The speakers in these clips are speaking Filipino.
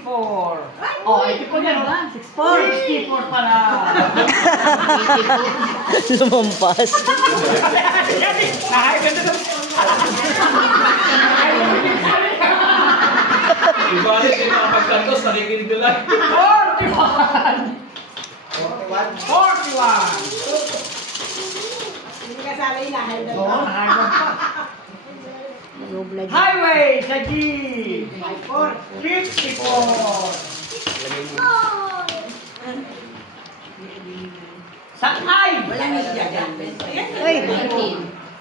84. Oh, 84 yan, oh. 64 pala. Lumampas. Ibalik din ang pagkantos, nakikinig nila. 41. 41. Hindi ka salay na. Highway sa G. 54. Sa I.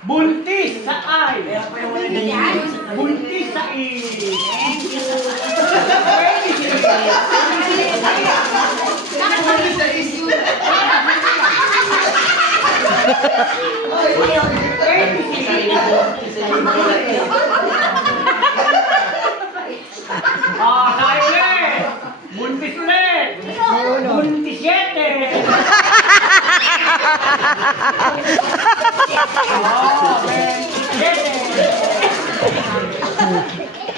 Buntis sa I. Buntis sa I. Kaya ulit. Buntis ulit. Buntis 7.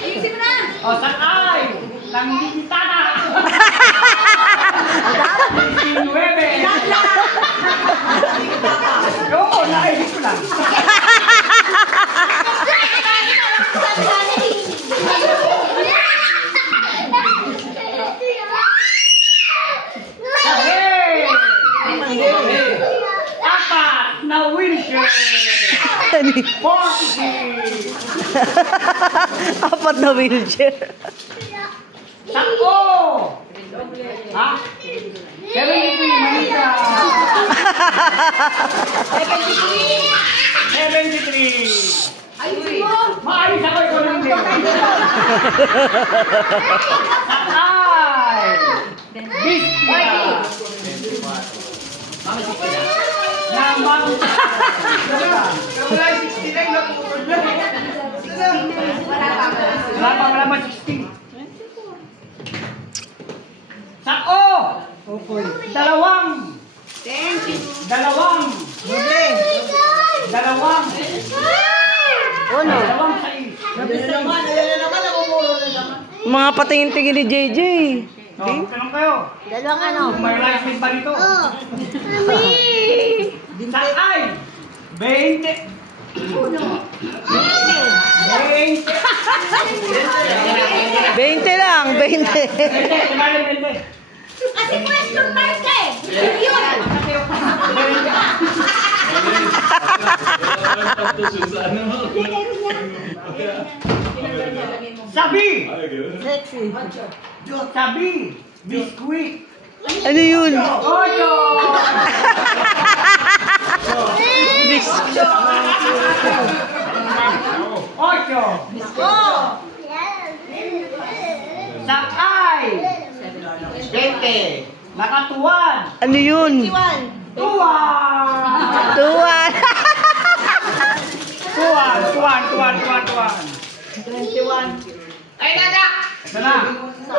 Isip na! O, saan? Nanggigita na! 19. Oo, naisip ko lang. Apat na wheelchair. 46. Apat na wheelchair. Sako! Ha? 73, Manila. 73. Maalis ako, ikaw lang din. Sakay! Biskuit! Namang... Wala pa 16. Sako! Dalawang! Dalawang! Dalawang sais. Mga patingin-tingin ni JJ. Tanong kayo. Dalawang ano? May rice with ba nito? Sakay! 20. 20 lang, 20. Kasi question mark eh! Yun! Sabi! Sexy. Sabi! Biskuit! Ano yun? Ocho! Ocho! Sakay! 20! Nakatuwan! Ano yun? Tuwan! Tuwan. Tuwan! 21! Ay, dada! Ito na!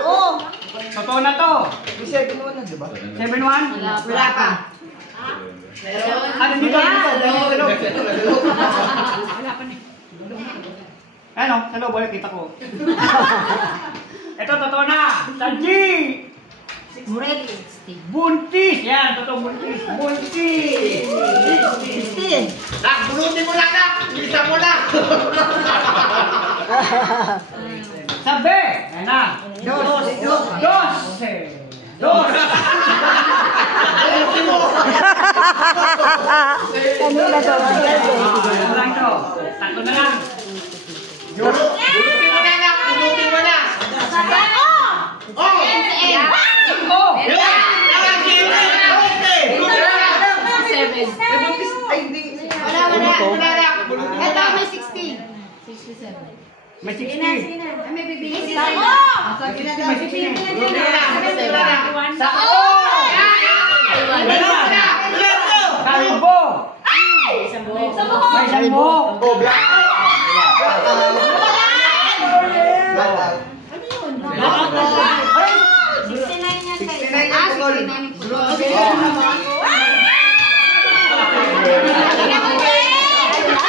Oo! Totoo na to! 7-1 na, diba? 7-1? Wala pa. Ano dito? Wala pa na. Ano? Sa loob, kita ko. Ito, totoo na! Sa G! Buntis! Yan, totoo, buntis! Buntis! Nak, bulutin mo lang, nak! Bisa mo lang! Sa B! Ayan na! Dos! Kanila daw. Ano lang to? Sakto na lang! Bulutin mo na, nak! Bulutin mo na! Ito may 60. May 60. May bibigay sila. May 60. Sa O! Kalbo! May isang buhok!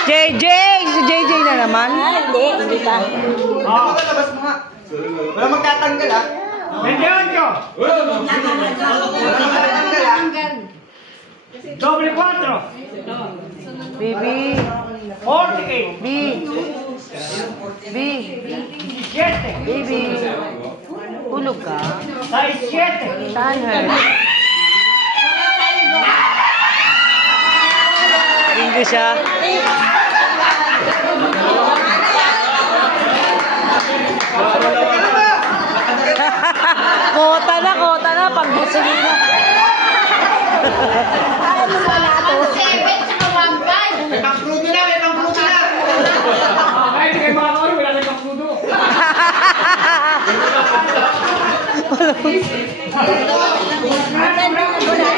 JJ! Si JJ na naman. Hindi pa. Oh. Wala magtatanggal ah. 28. Doble 4. Baby. 48. B. B. 7. Baby. Hulog ka. Size 7. Tanner. Tinggo siya. Kota na. Pag-gasolina. Ang 7 tsaka 1.5. May pang-crudo na, may pang-crudo na. Kahit hindi kayo makakawin, wala na yung pudo. Ano, bro?